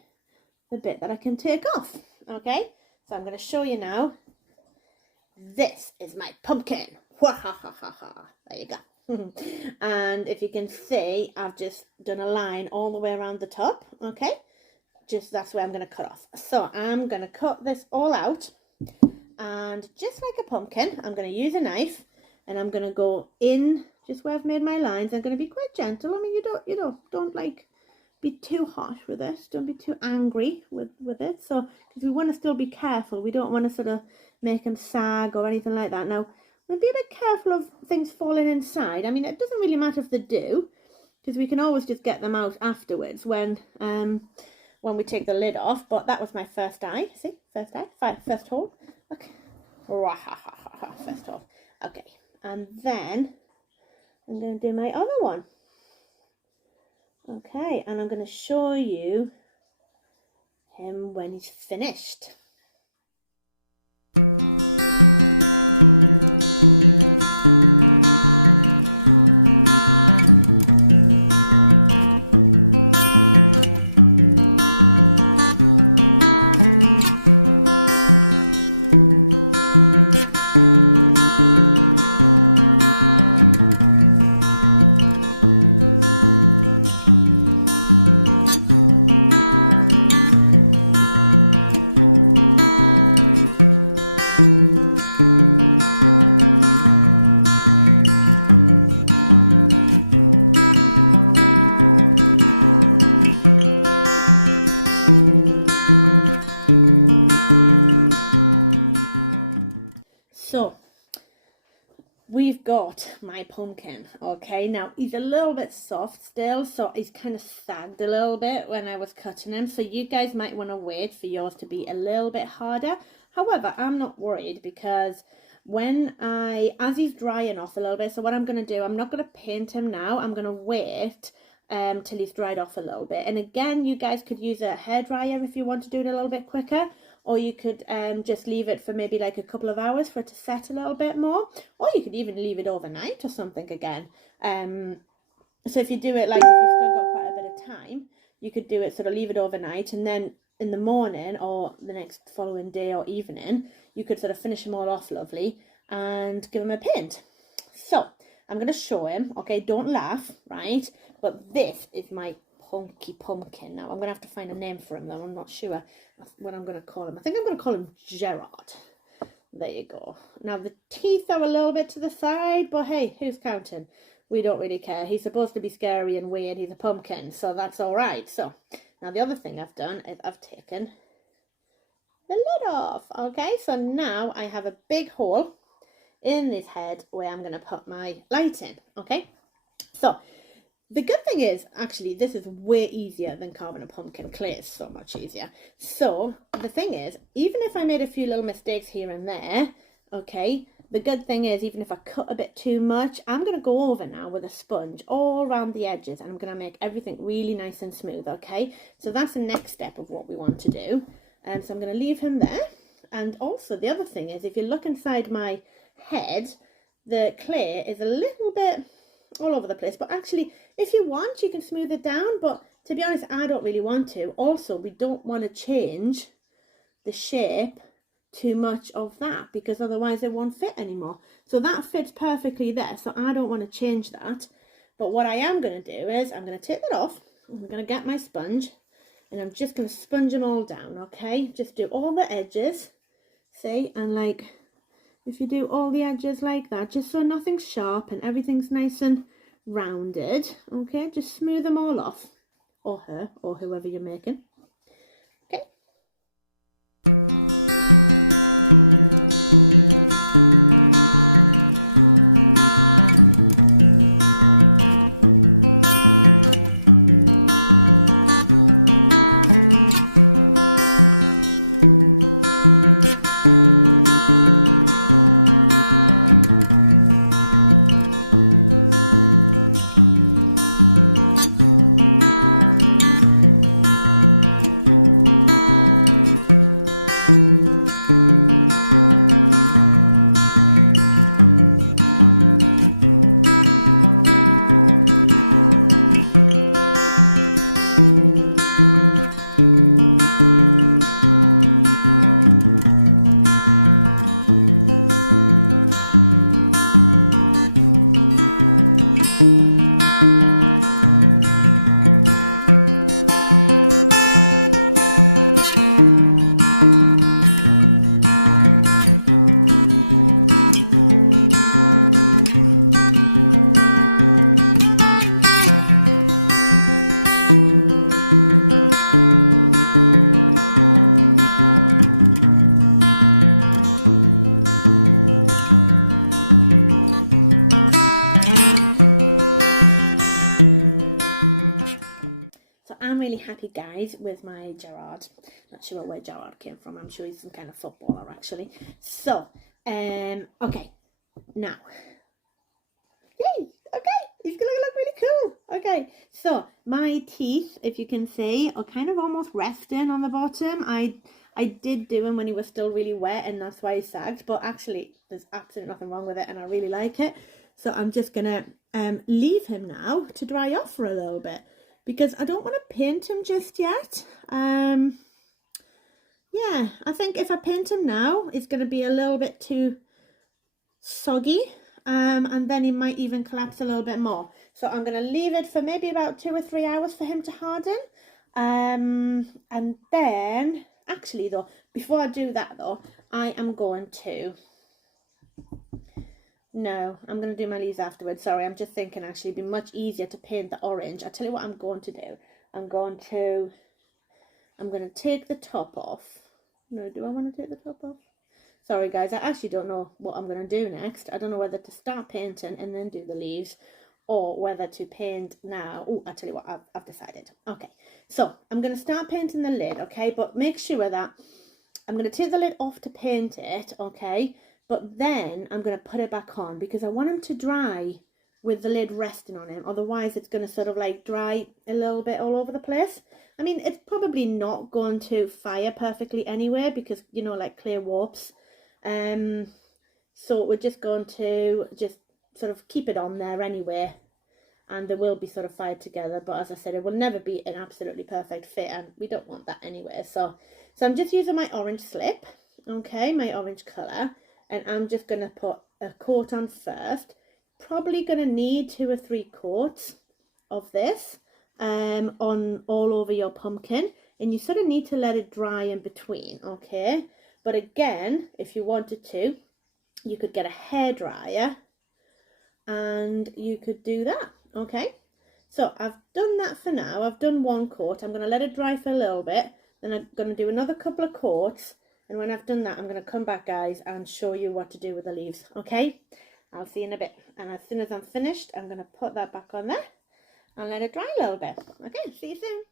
the bit that I can take off. Okay, so I'm going to show you now. This is my pumpkin. There you go. And if you can see, I've just done a line all the way around the top, okay? Just that's where I'm going to cut off. So I'm going to cut this all out, and just like a pumpkin, I'm going to use a knife, and I'm going to go in just where I've made my lines. I'm going to be quite gentle. I mean, don't like be too harsh with this. Don't be too angry with it. So, because we want to still be careful. We don't want to sort of make them sag or anything like that. Now, we'll be a bit careful of things falling inside. I mean, it doesn't really matter if they do, because we can always just get them out afterwards when we take the lid off. But that was my first eye. See, first hole. Okay, first hole. Okay, and then I'm going to do my other one. Okay, and I'm going to show you him when he's finished. So we've got my pumpkin. Okay, now he's a little bit soft still, so he's kind of sagged a little bit when I was cutting him, so you guys might want to wait for yours to be a little bit harder. However, I'm not worried, because as he's drying off a little bit, so what I'm going to do, I'm not going to paint him now. I'm going to wait till he's dried off a little bit. And again, you guys could use a hairdryer if you want to do it a little bit quicker, or you could just leave it for maybe like a couple of hours for it to set a little bit more, or you could even leave it overnight or something again. So if you do it, like if you've still got quite a bit of time, you could do it, sort of leave it overnight, and then in the morning or the next following day or evening, you could sort of finish them all off lovely and give them a paint. So I'm going to show him, okay, don't laugh, right? But this is my Punky Pumpkin. Now I'm going to have to find a name for him though. I'm not sure what I'm going to call him. I think I'm going to call him Gerard. There you go. Now the teeth are a little bit to the side, but hey, who's counting? We don't really care. He's supposed to be scary and weird. He's a pumpkin, so that's all right. So now the other thing I've done is I've taken the lid off. Okay, so now I have a big hole in this head where I'm going to put my light in. Okay, so the good thing is, actually, this is way easier than carving a pumpkin. Clay is so much easier. So the thing is, even if I made a few little mistakes here and there, okay, the good thing is, even if I cut a bit too much, I'm going to go over now with a sponge all around the edges, and I'm going to make everything really nice and smooth, okay? So that's the next step of what we want to do. And so I'm going to leave him there. And also the other thing is, if you look inside my head, the clay is a little bit all over the place, but actually if you want you can smooth it down, but to be honest I don't really want to. Also, we don't want to change the shape too much of that, because otherwise it won't fit anymore. So that fits perfectly there, so I don't want to change that. But what I am going to do is I'm going to take that off, I'm going to get my sponge, and I'm just going to sponge them all down. Okay, just do all the edges, see, and like if you do all the edges like that, just so nothing's sharp and everything's nice and rounded, okay, just smooth them all off, or her, or whoever you're making. Okay. guys, with my Gerard. Not sure where Gerard came from. I'm sure he's some kind of footballer, actually. So, okay, now, yay, okay, he's gonna look really cool. Okay, so my teeth, if you can see, are kind of almost resting on the bottom. I did do him when he was still really wet, and that's why he sagged, but actually there's absolutely nothing wrong with it, and I really like it. So I'm just gonna leave him now to dry off for a little bit, because I don't want to paint him just yet. Yeah, I think if I paint him now, it's going to be a little bit too soggy, and then he might even collapse a little bit more. So I'm going to leave it for maybe about 2 or 3 hours for him to harden. And then, actually though, before I do that though, I am going to... No, I'm going to do my leaves afterwards. Sorry, I'm just thinking actually it'd be much easier to paint the orange. I'll tell you what I'm going to do. I'm going to take the top off. No, do I want to take the top off? Sorry guys, I actually don't know what I'm going to do next. I don't know whether to start painting and then do the leaves, or whether to paint now. Oh, I'll tell you what, I've decided. Okay, so I'm going to start painting the lid, okay? But make sure that I'm going to take the lid off to paint it, okay? But then I'm going to put it back on, because I want him to dry with the lid resting on him. Otherwise it's going to sort of like dry a little bit all over the place. I mean, it's probably not going to fire perfectly anyway, because, you know, like clay warps. So we're just going to just sort of keep it on there anyway, and they will be sort of fired together. But as I said, it will never be an absolutely perfect fit, and we don't want that anyway. So I'm just using my orange slip, okay, my orange colour, and I'm just going to put a coat on first. Probably going to need 2 or 3 coats of this on all over your pumpkin, and you sort of need to let it dry in between, okay? But again, if you wanted to, you could get a hairdryer and you could do that, okay? So I've done that for now. I've done 1 coat. I'm going to let it dry for a little bit, then I'm going to do another couple of coats, and when I've done that, I'm going to come back, guys, and show you what to do with the leaves, okay? I'll see you in a bit. And as soon as I'm finished, I'm going to put that back on there and let it dry a little bit. Okay, see you soon.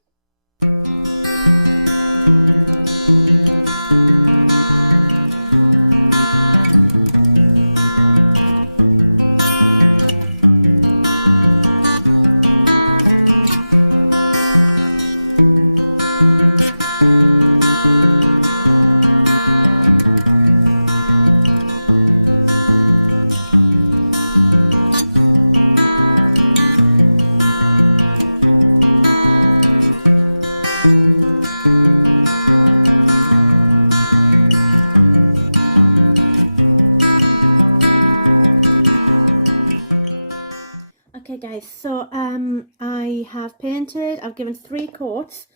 Okay guys, so I have painted, I've given 3 coats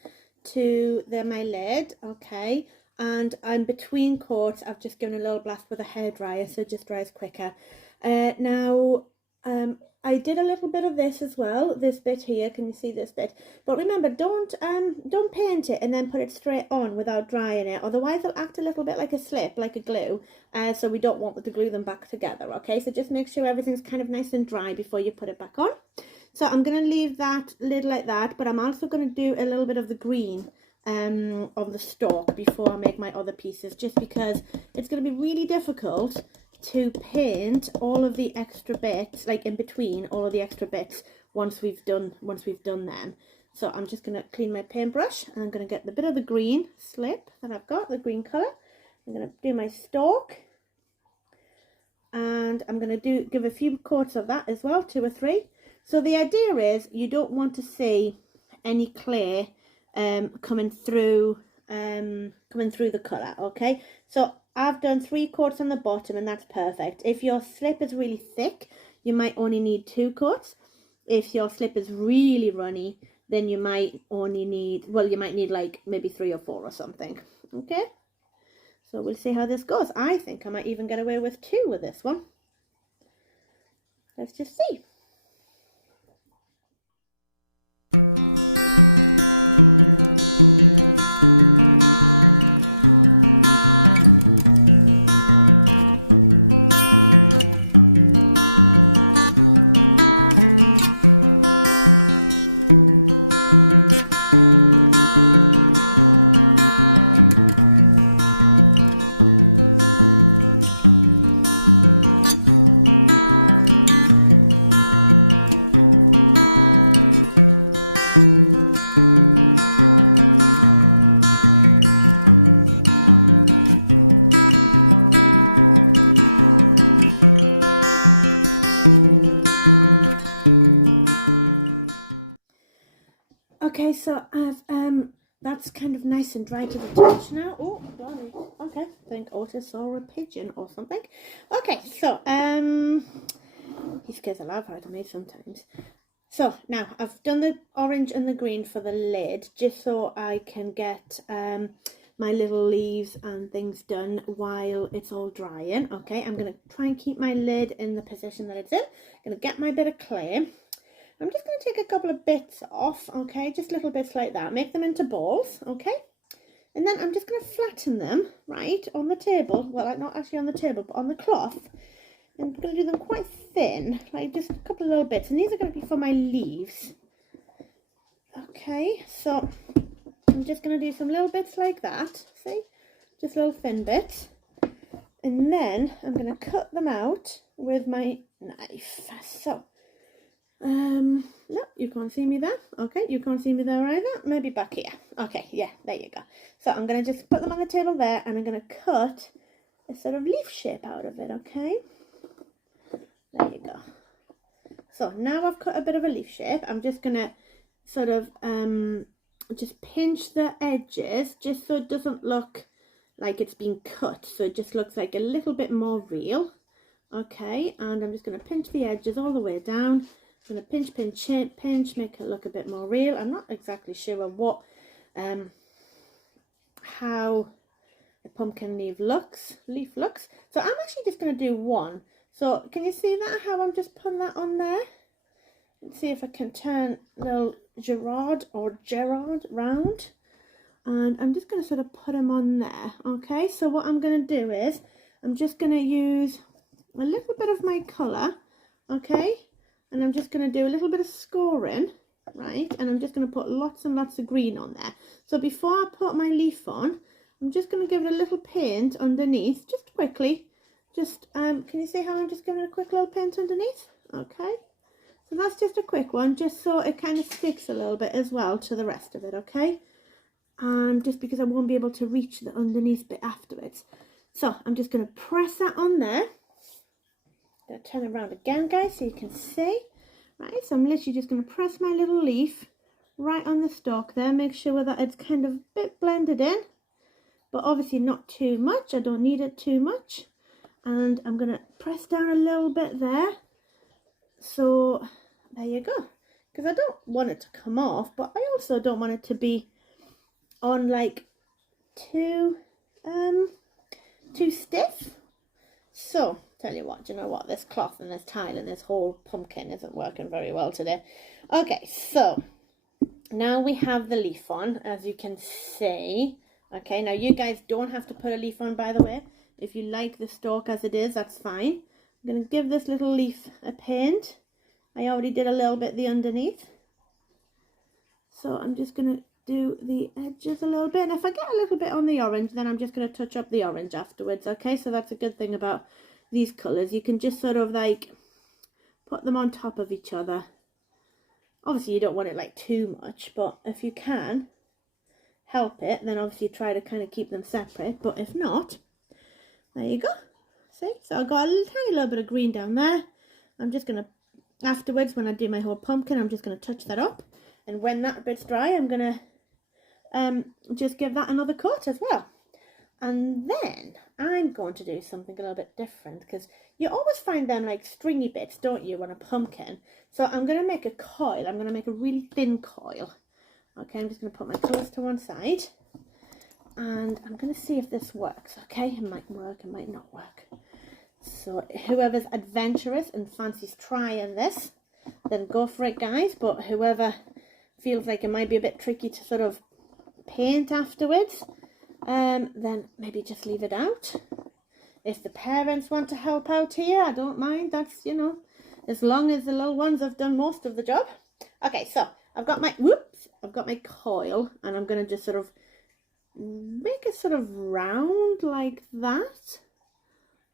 to my lid, okay, and I'm between coats, I've just given a little blast with a hairdryer so it just dries quicker. Now I did a little bit of this as well, this bit here, can you see this bit? But remember, don't paint it and then put it straight on without drying it, otherwise it'll act a little bit like a slip, like a glue, so we don't want to glue them back together, okay? So just make sure everything's kind of nice and dry before you put it back on. So I'm going to leave that lid like that, but I'm also going to do a little bit of the green on the stalk before I make my other pieces, just because it's going to be really difficult to paint all of the extra bits, like in between all of the extra bits once we've done them. So I'm just going to clean my paintbrush, and I'm going to get the bit of the green slip that I've got, the green colour. I'm going to do my stalk, and I'm going to give a few coats of that as well, 2 or 3. So the idea is you don't want to see any clay coming through the colour, okay? So I've done 3 coats on the bottom, and that's perfect. If your slip is really thick, you might only need 2 coats. If your slip is really runny, then you might only need, well, you might need like maybe 3 or 4 or something, okay? So we'll see how this goes. I think I might even get away with 2 with this one. Let's just see. nice and dry to the touch now. Oh, blimey. Okay, I think Otis saw a pigeon or something. Okay, so, he scares the life out of me sometimes. So now I've done the orange and the green for the lid just so I can get my little leaves and things done while it's all drying. Okay, I'm going to try and keep my lid in the position that it's in. I'm going to get my bit of clay. I'm just going to take a couple of bits off, okay, just little bits like that. Make them into balls, okay? And then I'm just going to flatten them, right, on the table. Well, not actually on the table, but on the cloth. I'm going to do them quite thin, like just a couple of little bits. And these are going to be for my leaves. Okay, so I'm just going to do some little bits like that. See? Just little thin bits. And then I'm going to cut them out with my knife. So, no, you can't see me there. Okay, you can't see me there either. Maybe back here. Okay, yeah, there you go. So I'm going to just put them on the table there and I'm going to cut a sort of leaf shape out of it, okay? There you go. So now I've cut a bit of a leaf shape. I'm just going to sort of just pinch the edges just so it doesn't look like it's been cut. So it just looks like a little bit more real. Okay, and I'm just going to pinch the edges all the way down. I'm going to pinch, pinch, pinch, make it look a bit more real. I'm not exactly sure what, how a pumpkin leaf looks. So I'm actually just going to do one. So can you see that, how I'm just putting that on there? Let's see if I can turn little Gerard round. And I'm just going to sort of put him on there. Okay, so what I'm going to do is, I'm just going to use a little bit of my colour. Okay, and I'm just going to do a little bit of scoring. Right, and I'm just going to put lots and lots of green on there. So before I put my leaf on, I'm just going to give it a little paint underneath, just quickly. Just, can you see how I'm just giving it a quick little paint underneath? Okay, so that's just a quick one, just so it kind of sticks a little bit as well to the rest of it, okay? And just because I won't be able to reach the underneath bit afterwards. So I'm just going to press that on there. I'm going to turn it around again, guys, so you can see. Right, so I'm literally just going to press my little leaf right on the stalk there. Make sure that it's kind of a bit blended in, but obviously not too much. I don't need it too much. And I'm going to press down a little bit there. So there you go. Because I don't want it to come off, but I also don't want it to be on like too stiff. So tell you what, do you know what? This cloth and this tile and this whole pumpkin isn't working very well today. Okay, so now we have the leaf on, as you can see. Okay, now you guys don't have to put a leaf on, by the way. If you like the stalk as it is, that's fine. I'm going to give this little leaf a paint. I already did a little bit the underneath. So I'm just going to do the edges a little bit. And if I get a little bit on the orange, then I'm just going to touch up the orange afterwards. Okay, so that's a good thing about these colours. You can just sort of like put them on top of each other. Obviously you don't want it like too much, but if you can help it, then obviously try to kind of keep them separate. But if not, there you go. See, so I got a tiny little bit of green down there. I'm just going to, afterwards when I do my whole pumpkin, I'm just going to touch that up. And when that bit's dry, I'm going to just give that another coat as well. And then I'm going to do something a little bit different, because you always find them like stringy bits, don't you, on a pumpkin. So I'm going to make a coil. I'm going to make a really thin coil. Okay, I'm just going to put my colours to one side. And I'm going to see if this works, okay? It might work, it might not work. So whoever's adventurous and fancies trying this, then go for it, guys. But whoever feels like it might be a bit tricky to sort of paint afterwards, then maybe just leave it out. If the parents want to help out here, I don't mind. That's, you know, as long as the little ones have done most of the job. Okay, so I've got my, I've got my coil, and I'm going to just sort of make it sort of round like that.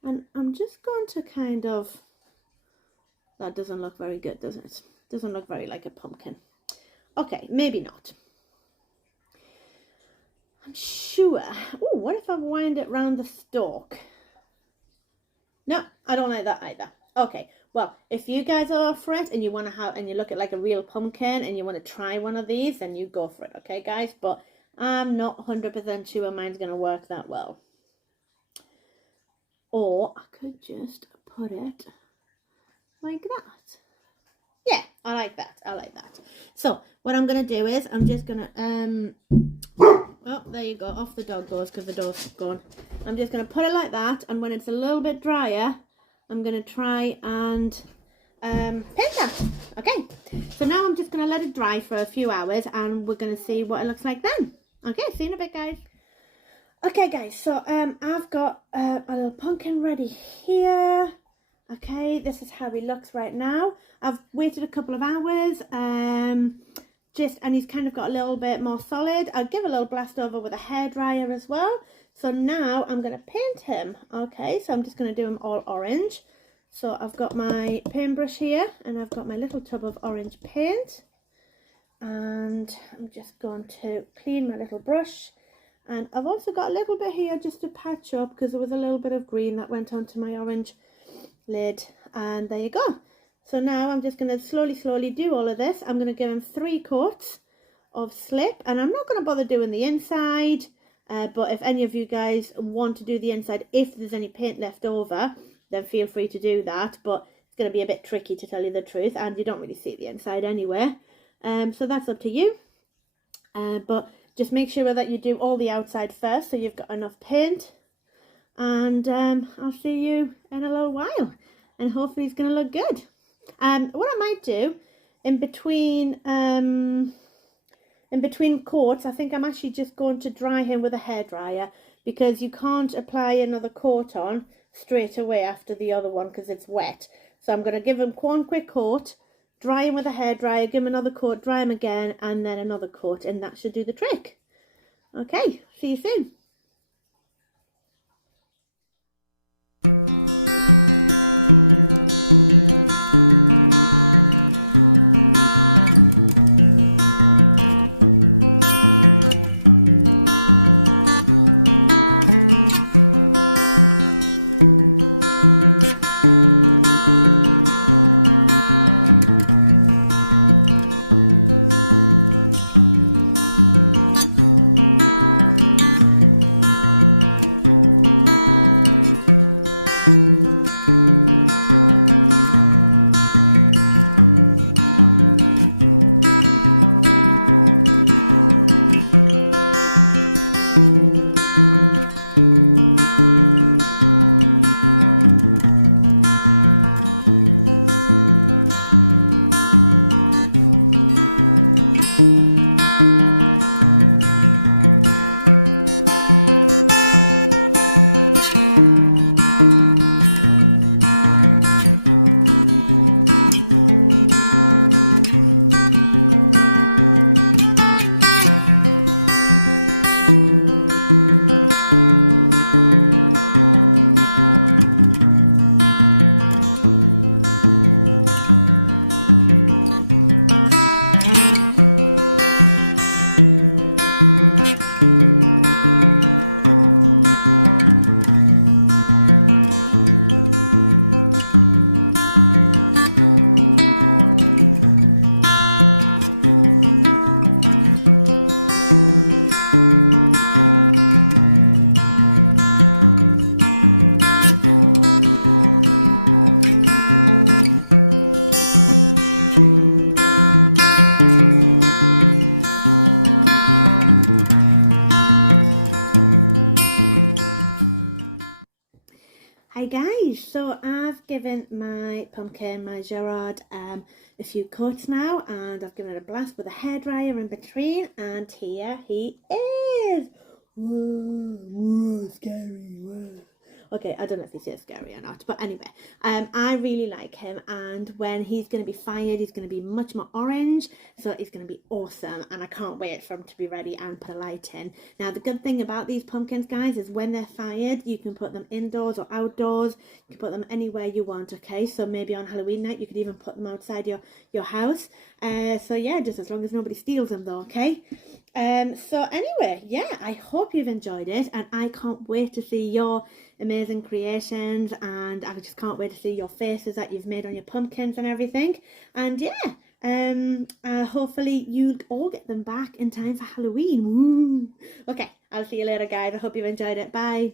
And I'm just going to kind of, that doesn't look very good, doesn't it? Doesn't look very like a pumpkin. Okay, maybe not. I'm sure. Oh, what if I wind it round the stalk? No, I don't like that either. Okay, well, if you guys are for it and you want to have, and you look at like a real pumpkin and you want to try one of these, then you go for it, okay, guys? But I'm not 100% sure mine's going to work that well. Or I could just put it like that. Yeah, I like that. I like that. So what I'm going to do is I'm just going to, oh, there you go. Off the dog goes because the door's gone. I'm just going to put it like that. And when it's a little bit drier, I'm going to try and paint that. Okay, so now I'm just going to let it dry for a few hours and we're going to see what it looks like then. Okay, see you in a bit, guys. Okay, guys, so I've got a little pumpkin ready here. Okay, this is how he looks right now. I've waited a couple of hours, and he's kind of got a little bit more solid. I'll give a little blast over with a hairdryer as well. So now I'm going to paint him. Okay, so I'm just going to do him all orange. So I've got my paintbrush here and I've got my little tub of orange paint. And I'm just going to clean my little brush. And I've also got a little bit here just to patch up because there was a little bit of green that went onto my orange lid. And there you go. So now I'm just going to slowly do all of this. I'm going to give him 3 coats of slip. And I'm not going to bother doing the inside. But if any of you guys want to do the inside, if there's any paint left over, then feel free to do that. But it's going to be a bit tricky, to tell you the truth. And you don't really see the inside anyway. So that's up to you. But just make sure that you do all the outside first so you've got enough paint. And I'll see you in a little while. And hopefully it's going to look good. What I might do in between coats, I think I'm actually just going to dry him with a hairdryer, because you can't apply another coat on straight away after the other one because it's wet. So I'm going to give him one quick coat, dry him with a hairdryer, give him another coat, dry him again, and then another coat, and that should do the trick. Okay, see you soon. Hi guys, so I've given my pumpkin, my Gerard, a few coats now, and I've given it a blast with a hairdryer in between, and here he is. Whoa, whoa, scary, whoa. Okay, I don't know if he's scary or not, but anyway, I really like him, and when he's going to be fired, he's going to be much more orange, so he's going to be awesome, and I can't wait for him to be ready and put a light in. Now, the good thing about these pumpkins, guys, is when they're fired, you can put them indoors or outdoors, you can put them anywhere you want, okay? So maybe on Halloween night, you could even put them outside your house. So yeah, just as long as nobody steals them though, okay? So anyway, yeah, I hope you've enjoyed it, and I can't wait to see your amazing creations, and I just can't wait to see your faces that you've made on your pumpkins and everything. And yeah, hopefully you'll all get them back in time for Halloween. Woo! Okay, I'll see you later, guys. I hope you've enjoyed it. Bye.